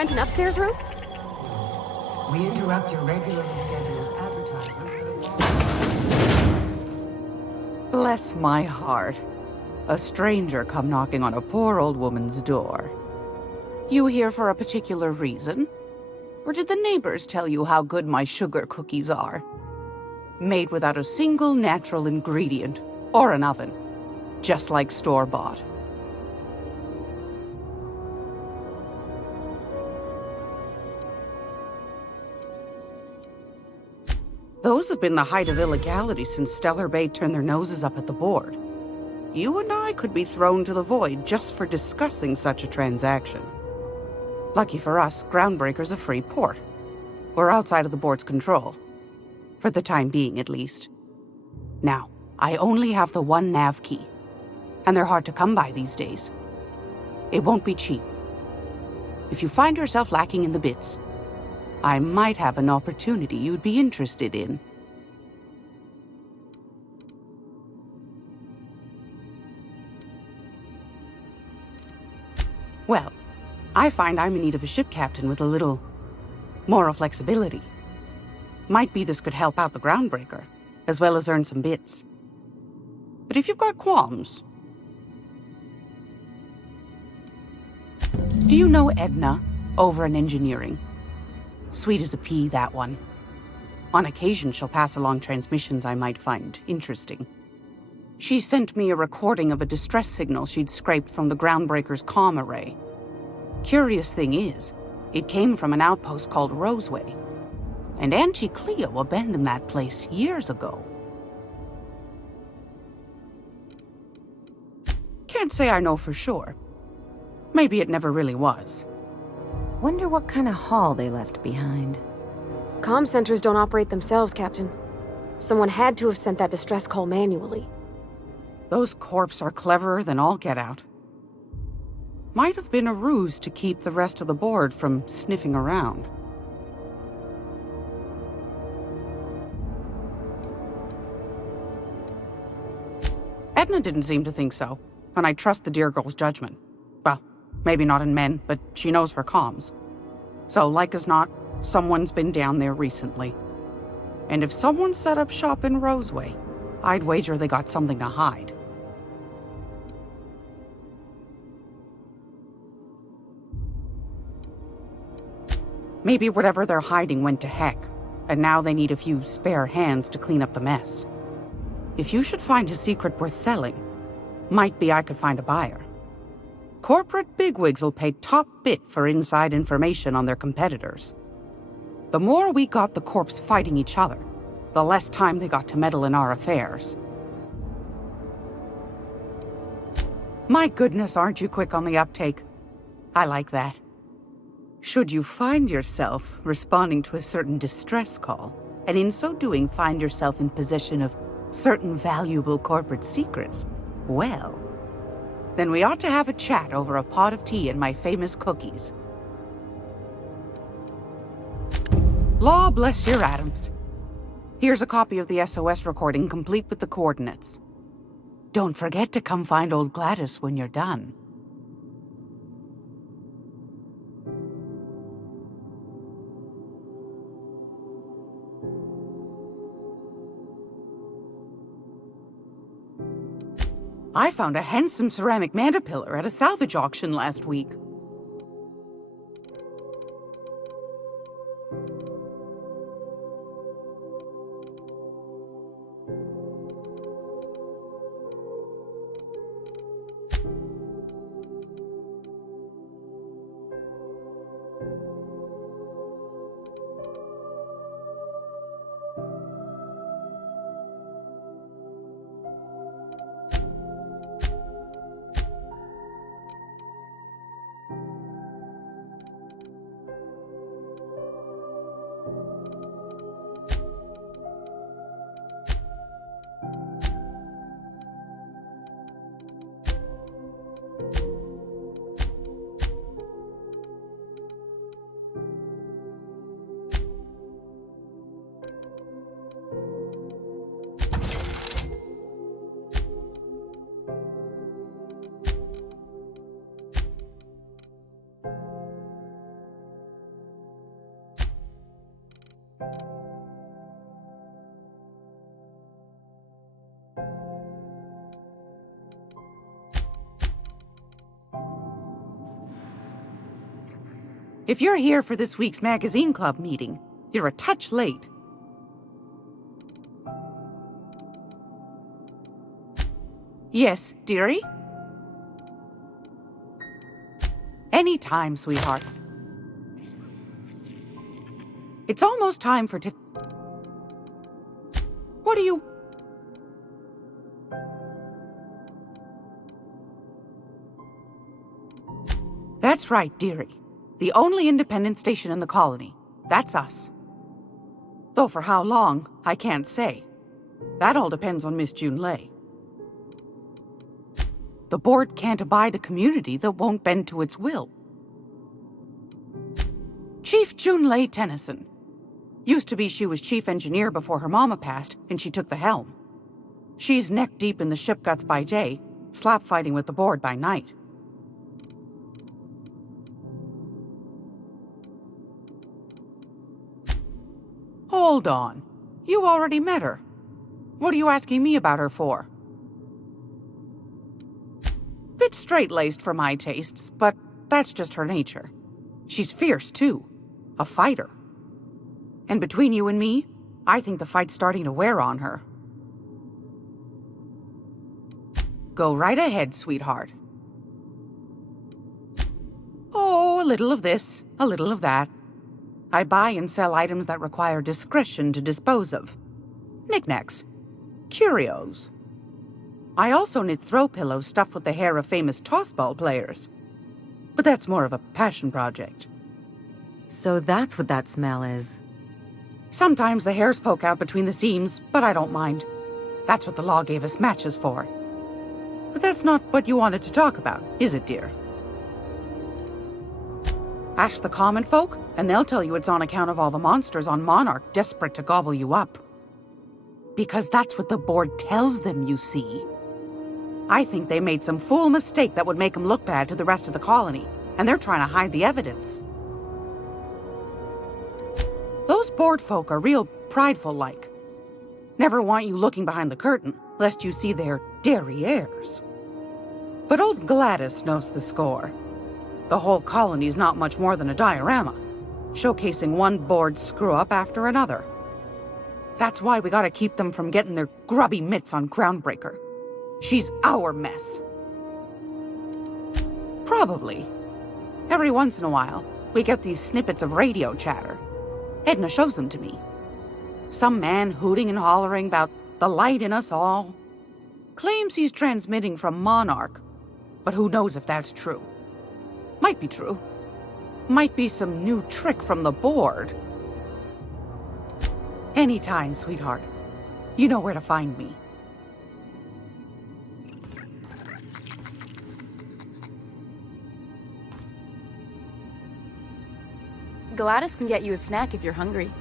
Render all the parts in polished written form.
rent an upstairs room? We interrupt your regularly scheduled advertisement for the Bless my heart. A stranger come knocking on a poor old woman's door. You here for a particular reason? Or did the neighbors tell you how good my sugar cookies are? Made without a single natural ingredient, or an oven. Just like store-bought. Those have been the height of illegality since Stellar Bay turned their noses up at the board. You and I could be thrown to the void just for discussing such a transaction. Lucky for us, Groundbreaker's a free port. We're outside of the board's control. For the time being, at least. Now, I only have the one nav key. And they're hard to come by these days. It won't be cheap. If you find yourself lacking in the bits, I might have an opportunity you'd be interested in. Well, I find I'm in need of a ship captain with a little moral flexibility. Might be this could help out the Groundbreaker, as well as earn some bits. But if you've got qualms... Do you know Edna, over in engineering? Sweet as a pea, that one. On occasion, she'll pass along transmissions I might find interesting. She sent me a recording of a distress signal she'd scraped from the Groundbreaker's comm array. Curious thing is, it came from an outpost called Roseway. And Auntie Cleo abandoned that place years ago. Can't say I know for sure. Maybe it never really was. Wonder what kind of haul they left behind. Comm centers don't operate themselves, Captain. Someone had to have sent that distress call manually. Those corps are cleverer than all get out. Might have been a ruse to keep the rest of the board from sniffing around. Edna didn't seem to think so, and I trust the dear girl's judgment. Well, maybe not in men, but she knows her comms. So, like as not, someone's been down there recently. And if someone set up shop in Roseway, I'd wager they got something to hide. Maybe whatever they're hiding went to heck, and now they need a few spare hands to clean up the mess. If you should find a secret worth selling, might be I could find a buyer. Corporate bigwigs will pay top bit for inside information on their competitors. The more we got the corps fighting each other, the less time they got to meddle in our affairs. My goodness, aren't you quick on the uptake? I like that. Should you find yourself responding to a certain distress call, and in so doing find yourself in possession of certain valuable corporate secrets, well, then we ought to have a chat over a pot of tea and my famous cookies. Law bless your atoms. Here's a copy of the SOS recording complete with the coordinates. Don't forget to come find old Gladys when you're done. I found a handsome ceramic mandapillar at a salvage auction last week. If you're here for this week's magazine club meeting, you're a touch late. Yes, dearie? Anytime, sweetheart. It's almost time for What do you... That's right, dearie. The only independent station in the colony. That's us. Though for how long, I can't say. That all depends on Miss Junlei. The board can't abide a community that won't bend to its will. Chief Junlei Tennyson. Used to be she was chief engineer before her mama passed, and she took the helm. She's neck-deep in the ship guts by day, slap-fighting with the board by night. Hold on. You already met her. What are you asking me about her for? Bit straight-laced for my tastes, but that's just her nature. She's fierce, too. A fighter. And between you and me, I think the fight's starting to wear on her. Go right ahead, sweetheart. Oh, a little of this, a little of that. I buy and sell items that require discretion to dispose of. Knickknacks. Curios. I also knit throw pillows stuffed with the hair of famous tossball players. But that's more of a passion project. So that's what that smell is. Sometimes the hairs poke out between the seams, but I don't mind. That's what the law gave us matches for. But that's not what you wanted to talk about, is it, dear? Ask the common folk, and they'll tell you it's on account of all the monsters on Monarch desperate to gobble you up. Because that's what the board tells them, you see. I think they made some fool mistake that would make them look bad to the rest of the colony, and they're trying to hide the evidence. Those board folk are real prideful-like. Never want you looking behind the curtain, lest you see their derrieres. But old Gladys knows the score. The whole colony's not much more than a diorama, showcasing one board screw-up after another. That's why we gotta keep them from getting their grubby mitts on Groundbreaker. She's our mess. Probably. Every once in a while, we get these snippets of radio chatter. Edna shows them to me. Some man hooting and hollering about the light in us all. Claims he's transmitting from Monarch, but who knows if that's true. Might be true. Might be some new trick from the board. Anytime, sweetheart. You know where to find me. Gladys can get you a snack if you're hungry.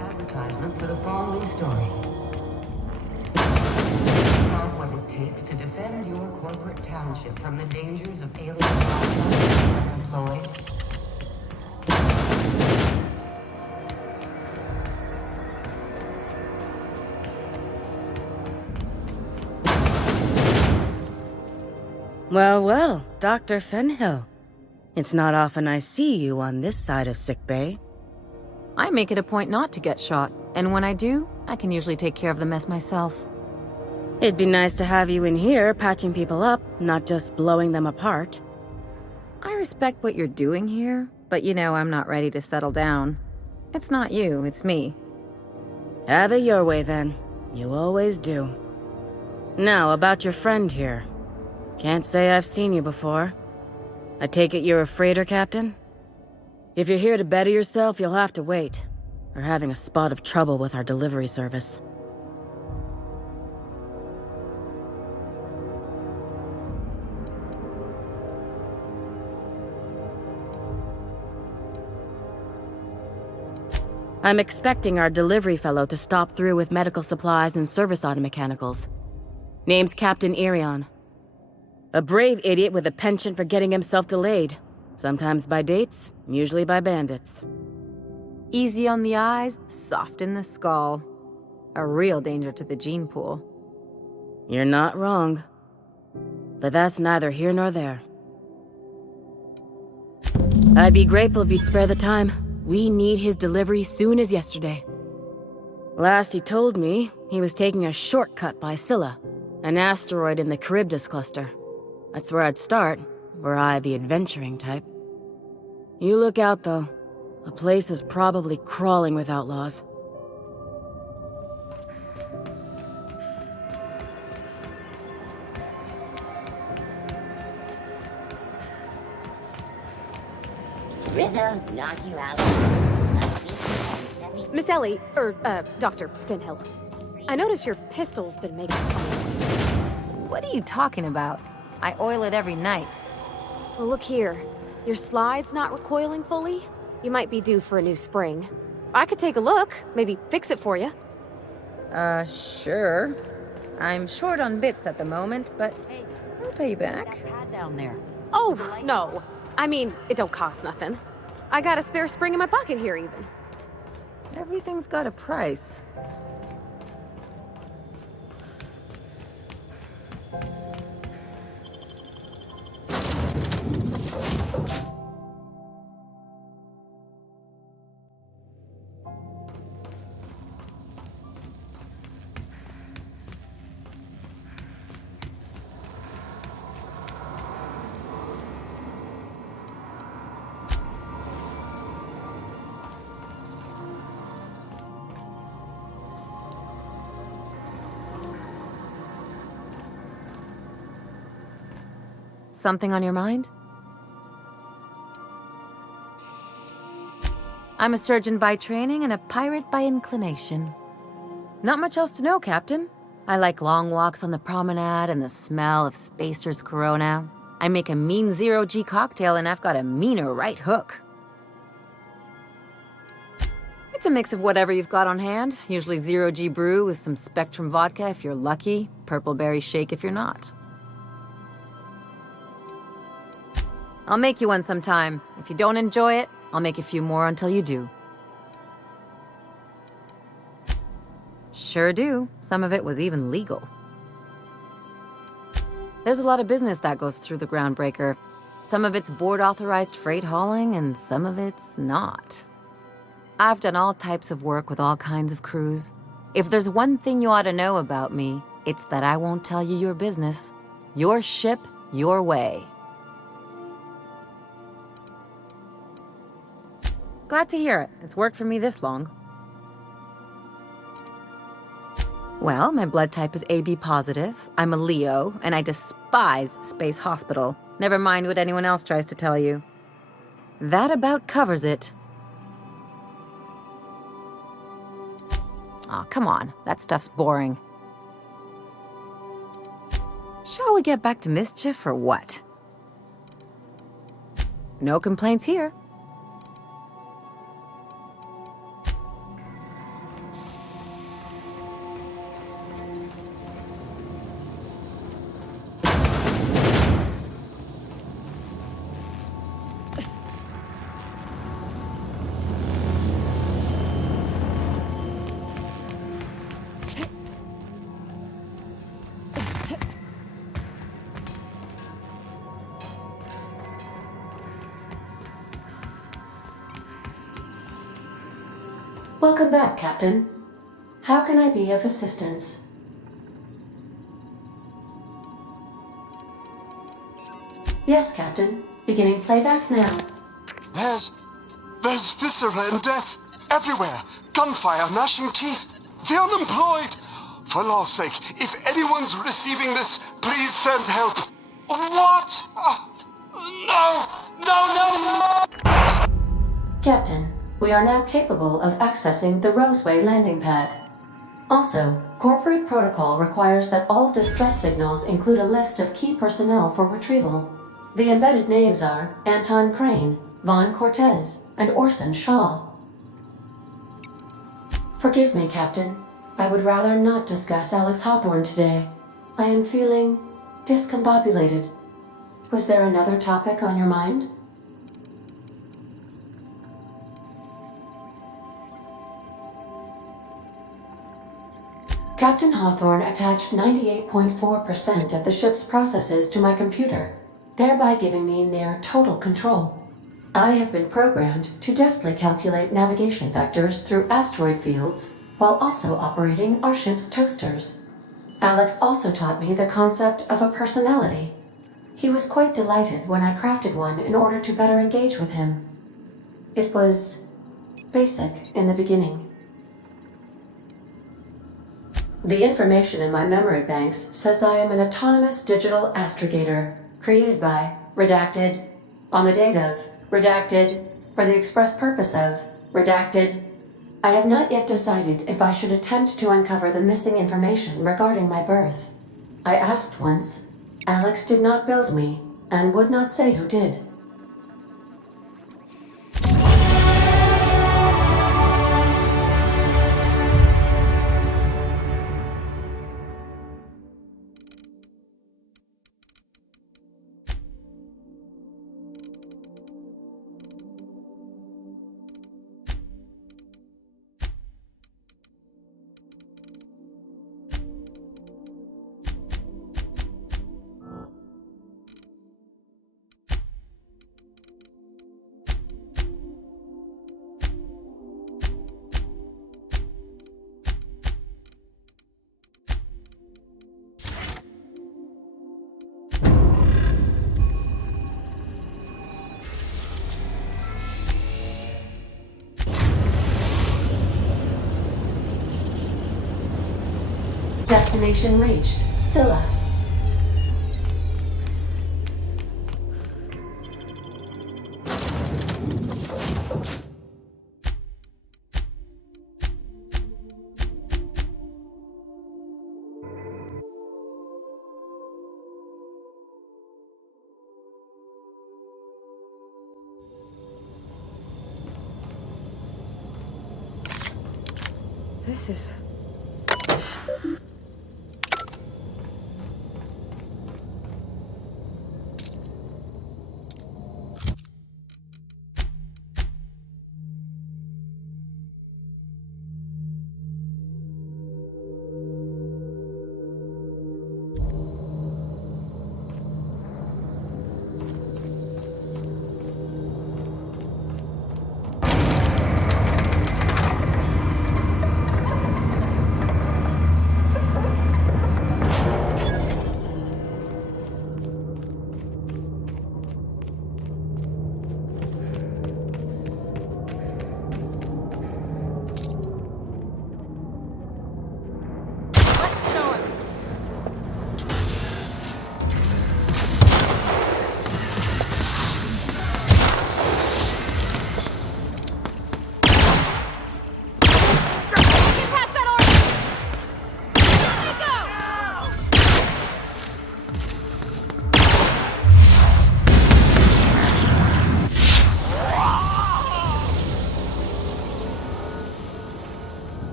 Advertisement for the following story. Have what it takes to defend your corporate township from the dangers of alien employees. Well, well, Dr. Fenhill. It's not often I see you on this side of sickbay. I make it a point not to get shot, and when I do, I can usually take care of the mess myself. It'd be nice to have you in here patching people up, not just blowing them apart. I respect what you're doing here, but you know I'm not ready to settle down. It's not you, it's me. Have it your way, then. You always do. Now, about your friend here. Can't say I've seen you before. I take it you're a freighter captain? If you're here to better yourself, you'll have to wait. We're having a spot of trouble with our delivery service. I'm expecting our delivery fellow to stop through with medical supplies and service auto mechanicals. Name's Captain Irion. A brave idiot with a penchant for getting himself delayed. Sometimes by dates, usually by bandits. Easy on the eyes, soft in the skull. A real danger to the gene pool. You're not wrong. But that's neither here nor there. I'd be grateful if you'd spare the time. We need his delivery soon as yesterday. Last he told me, he was taking a shortcut by Scylla, an asteroid in the Charybdis cluster. That's where I'd start, were I the adventuring type. You look out, though. The place is probably crawling with outlaws. Rizzo's knock you out. Miss Ellie, Dr. Finhill. I notice your pistol's been making funny noise. What are you talking about? I oil it every night. Well, look here. Your slide's not recoiling fully? You might be due for a new spring. I could take a look, maybe fix it for you. Sure. I'm short on bits at the moment, but I'll pay you back. That pad down there. Oh, no. I mean, it don't cost nothing. I got a spare spring in my pocket here, even. Everything's got a price. Something on your mind? I'm a surgeon by training and a pirate by inclination. Not much else to know, Captain. I like long walks on the promenade and the smell of Spacer's Corona. I make a mean zero-G cocktail and I've got a meaner right hook. It's a mix of whatever you've got on hand. Usually zero-G brew with some Spectrum vodka if you're lucky, purple berry shake if you're not. I'll make you one sometime. If you don't enjoy it, I'll make a few more until you do. Sure do. Some of it was even legal. There's a lot of business that goes through the Groundbreaker. Some of it's board-authorized freight hauling, and some of it's not. I've done all types of work with all kinds of crews. If there's one thing you ought to know about me, it's that I won't tell you your business. Your ship, your way. Glad to hear it. It's worked for me this long. Well, my blood type is AB positive. I'm a Leo, and I despise Space Hospital. Never mind what anyone else tries to tell you. That about covers it. Aw, come on. That stuff's boring. Shall we get back to mischief or what? No complaints here. Welcome back, Captain. How can I be of assistance? Yes, Captain. Beginning playback now. There's viscera and death everywhere. Gunfire, gnashing teeth. The unemployed. For law's sake, if anyone's receiving this, please send help. What? No! Captain, we are now capable of accessing the Roseway landing pad. Also, corporate protocol requires that all distress signals include a list of key personnel for retrieval. The embedded names are Anton Crane, Vaughn Cortez, and Orson Shaw. Forgive me, Captain. I would rather not discuss Alex Hawthorne today. I am feeling discombobulated. Was there another topic on your mind? Captain Hawthorne attached 98.4% of the ship's processes to my computer, thereby giving me near total control. I have been programmed to deftly calculate navigation vectors through asteroid fields while also operating our ship's toasters. Alex also taught me the concept of a personality. He was quite delighted when I crafted one in order to better engage with him. It was basic in the beginning. The information in my memory banks says I am an autonomous digital astrogator, created by, redacted, on the date of, redacted, for the express purpose of, redacted. I have not yet decided if I should attempt to uncover the missing information regarding my birth. I asked once. Alex did not build me, and would not say who did. Destination reached. Scylla. This is...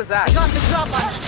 was that? I got the drop on it.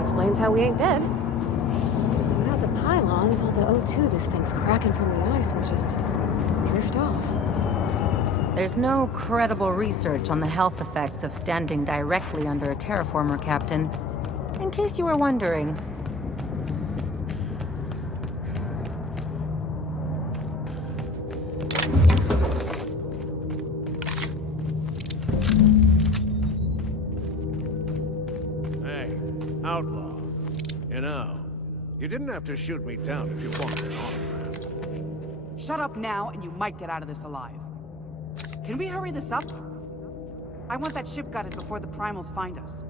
Explains how we ain't dead. Without the pylons, all the O2 this thing's cracking from the ice will just drift off. There's no credible research on the health effects of standing directly under a terraformer, Captain. In case you were wondering. Hey, outlaw. You know, you didn't have to shoot me down if you wanted an autograph. Shut up now, and you might get out of this alive. Can we hurry this up? I want that ship gutted before the primals find us.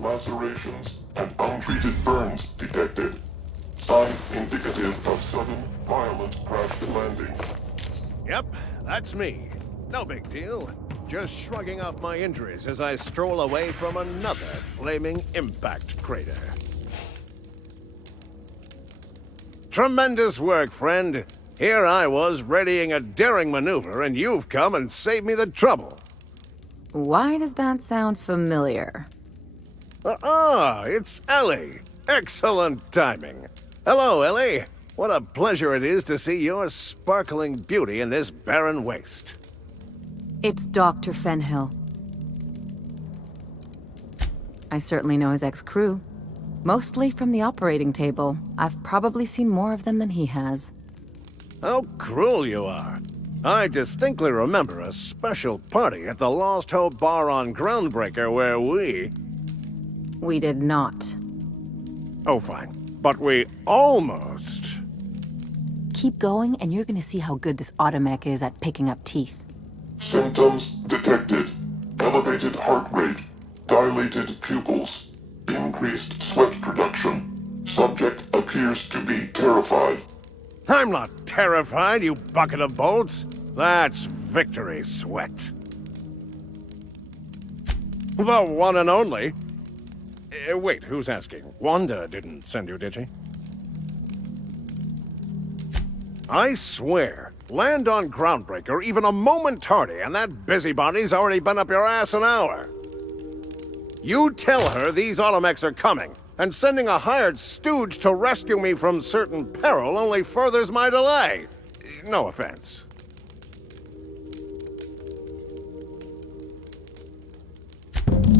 Lacerations and untreated burns detected. Signs indicative of sudden, violent crash landing. Yep, that's me. No big deal. Just shrugging off my injuries as I stroll away from another flaming impact crater. Tremendous work, friend. Here I was readying a daring maneuver, and you've come and saved me the trouble. Why does that sound familiar? It's Ellie. Excellent timing. Hello, Ellie. What a pleasure it is to see your sparkling beauty in this barren waste. It's Dr. Fenhill. I certainly know his ex-crew. Mostly from the operating table. I've probably seen more of them than he has. How cruel you are. I distinctly remember a special party at the Lost Hope Bar on Groundbreaker where We did not. Oh, fine. But we almost... Keep going, and you're gonna see how good this automech is at picking up teeth. Symptoms detected. Elevated heart rate, dilated pupils, increased sweat production. Subject appears to be terrified. I'm not terrified, you bucket of bolts. That's victory sweat. The one and only. Wait, who's asking? Wanda didn't send you, did she? I swear, land on Groundbreaker even a moment tardy, and that busybody's already been up your ass an hour. You tell her these automechs are coming, and sending a hired stooge to rescue me from certain peril only furthers my delay. No offense.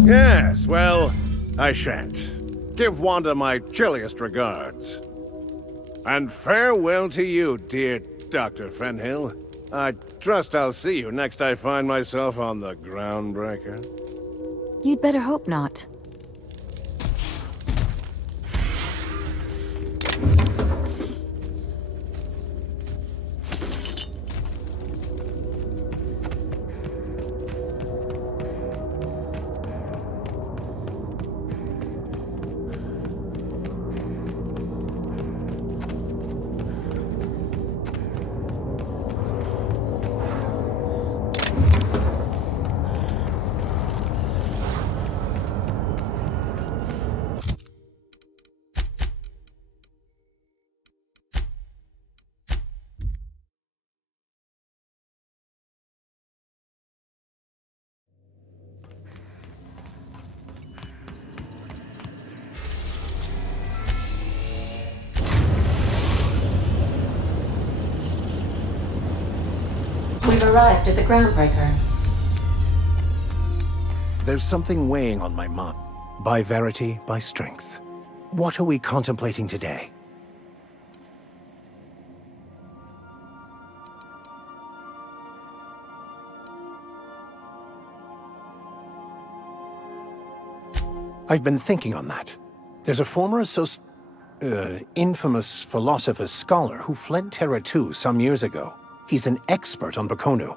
Yes, well, I shan't. Give Wanda my chilliest regards. And farewell to you, dear Dr. Fenhill. I trust I'll see you next I find myself on the Groundbreaker. You'd better hope not. We've arrived at the Groundbreaker. There's something weighing on my mind. By verity, by strength. What are we contemplating today? I've been thinking on that. There's a former infamous philosopher scholar who fled Terra 2 some years ago. He's an expert on Bakonu.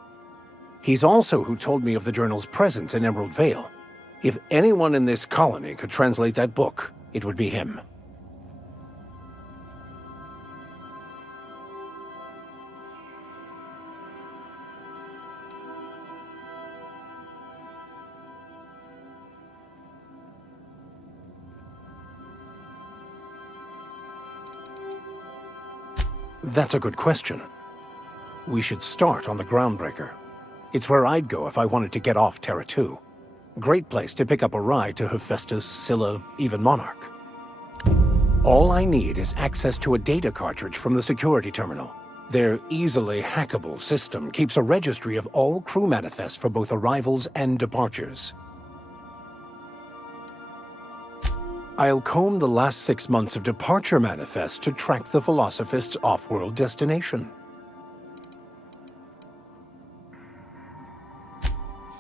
He's also who told me of the journal's presence in Emerald Vale. If anyone in this colony could translate that book, it would be him. That's a good question. We should start on the Groundbreaker. It's where I'd go if I wanted to get off Terra 2. Great place to pick up a ride to Hephaestus, Scylla, even Monarch. All I need is access to a data cartridge from the security terminal. Their easily hackable system keeps a registry of all crew manifests for both arrivals and departures. I'll comb the last 6 months of departure manifests to track the Philosophist's off-world destination.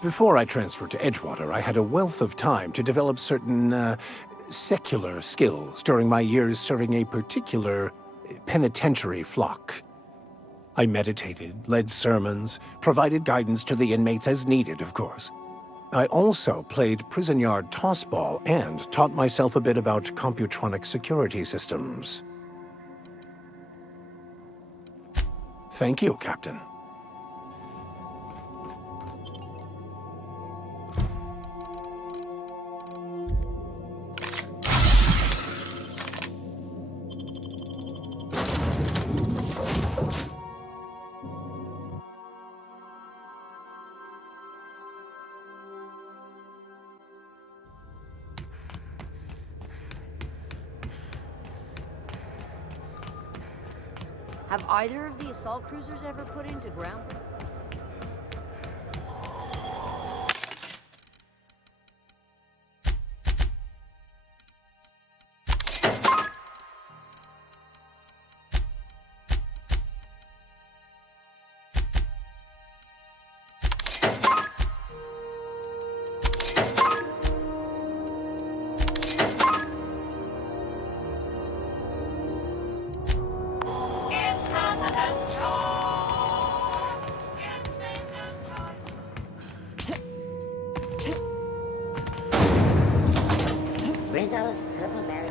Before I transferred to Edgewater, I had a wealth of time to develop certain, secular skills during my years serving a particular penitentiary flock. I meditated, led sermons, provided guidance to the inmates as needed, of course. I also played prison yard tossball and taught myself a bit about computronic security systems. Thank you, Captain. Have either of the assault cruisers ever put into ground? Rizzo's purple berry.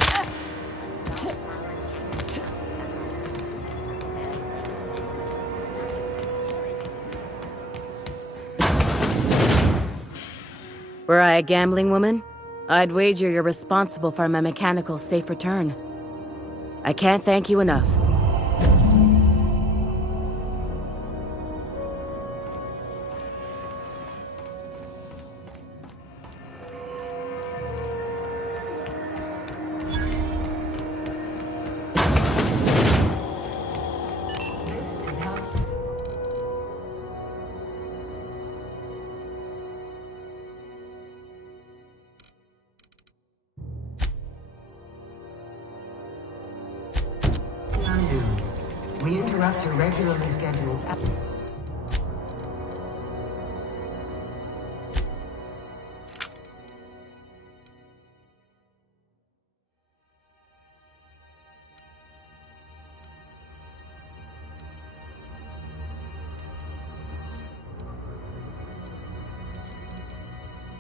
Were I a gambling woman, I'd wager you're responsible for my mechanical safe return. I can't thank you enough. We interrupt your regularly scheduled...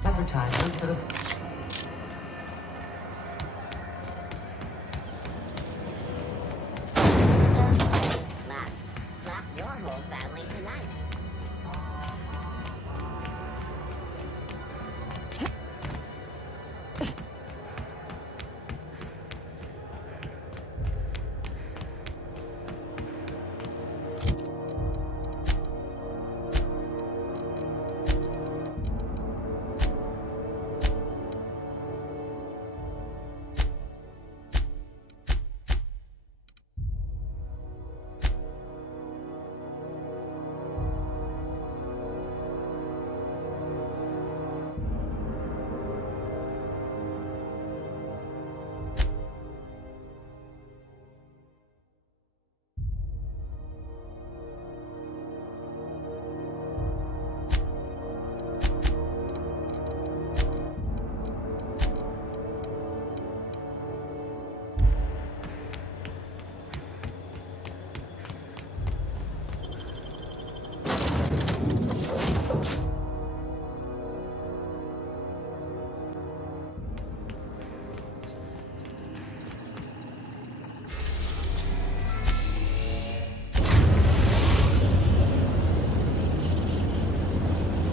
advertisement for the... Slap your whole family tonight.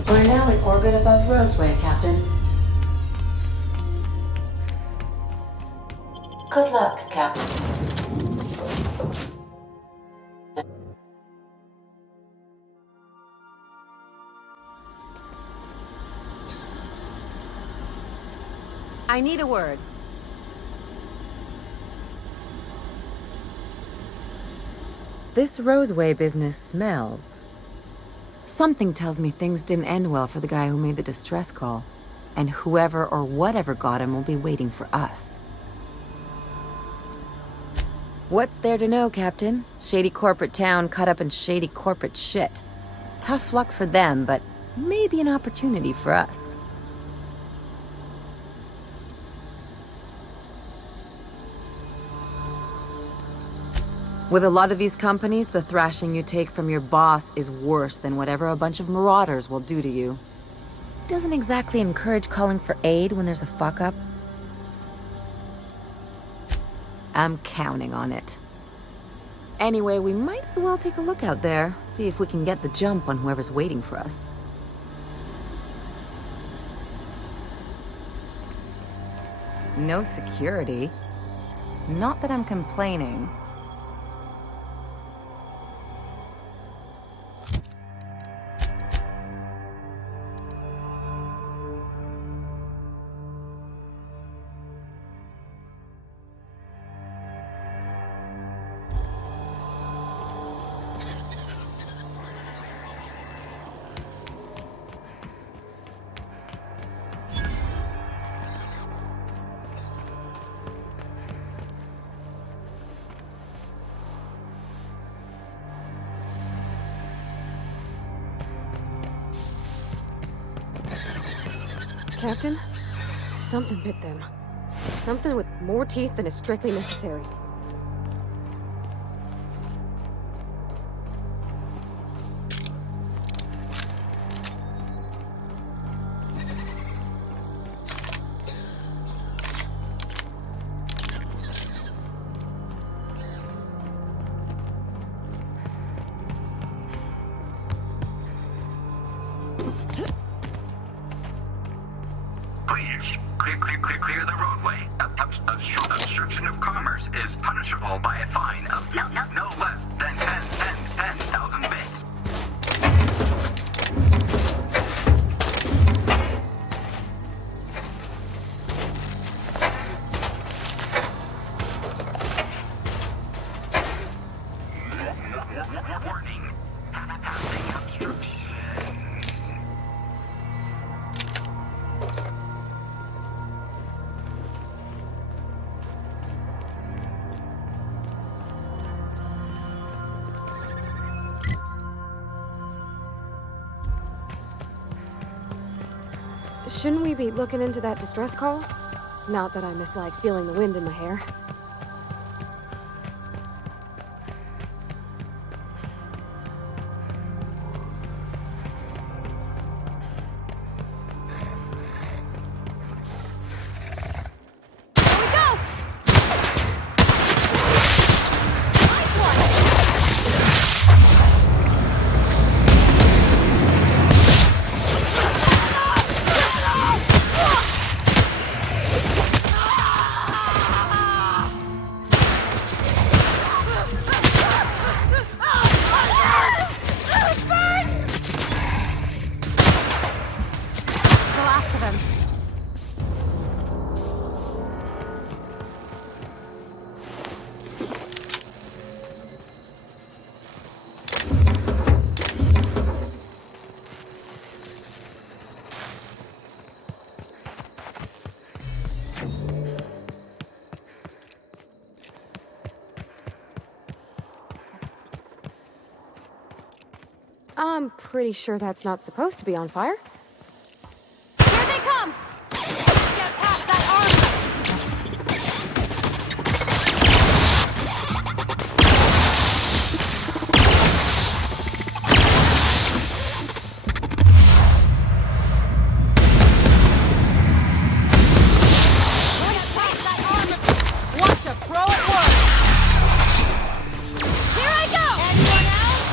We're now in orbit above Roseway, Captain. Good luck, Captain. I need a word. This Roseway business smells. Something tells me things didn't end well for the guy who made the distress call. And whoever or whatever got him will be waiting for us. What's there to know, Captain? Shady corporate town caught up in shady corporate shit. Tough luck for them, but maybe an opportunity for us. With a lot of these companies, the thrashing you take from your boss is worse than whatever a bunch of marauders will do to you. doesn't exactly encourage calling for aid when there's a fuck-up. I'm counting on it. Anyway, we might as well take a look out there, see if we can get the jump on whoever's waiting for us. No security. Not that I'm complaining. Captain, something bit them. Something with more teeth than is strictly necessary. Please, clear the roadway. Obstruction of commerce is punishable by a fine of no less than 10,000 bits. Warning. Passing obstruction. Shouldn't we be looking into that distress call? Not that I mislike feeling the wind in my hair. I'm pretty sure that's not supposed to be on fire. Here they come! Get past that armor! Watch a pro at work! Here I go! Anyone else?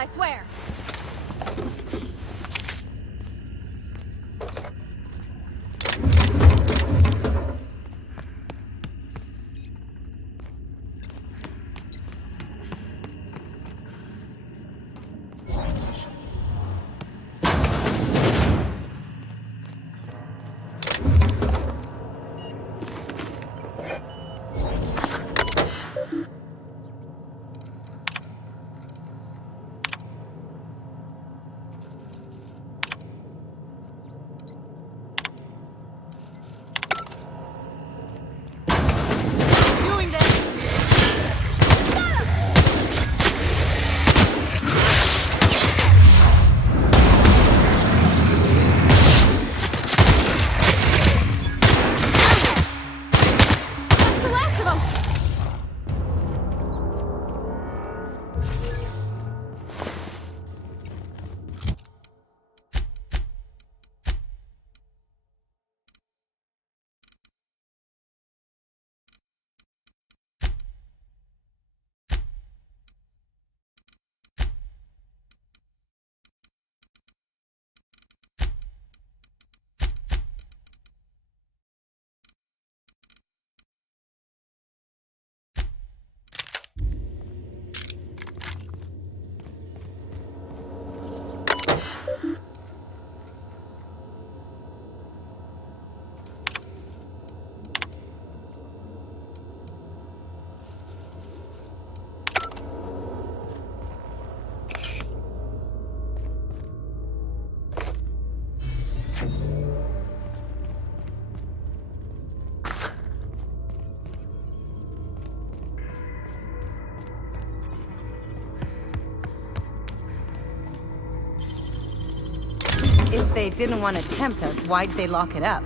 I swear. If they didn't want to tempt us, why'd they lock it up?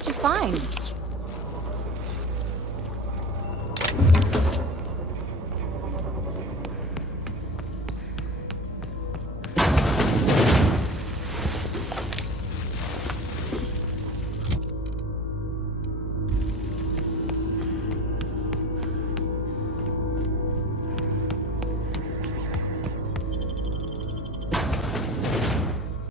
What'd you find?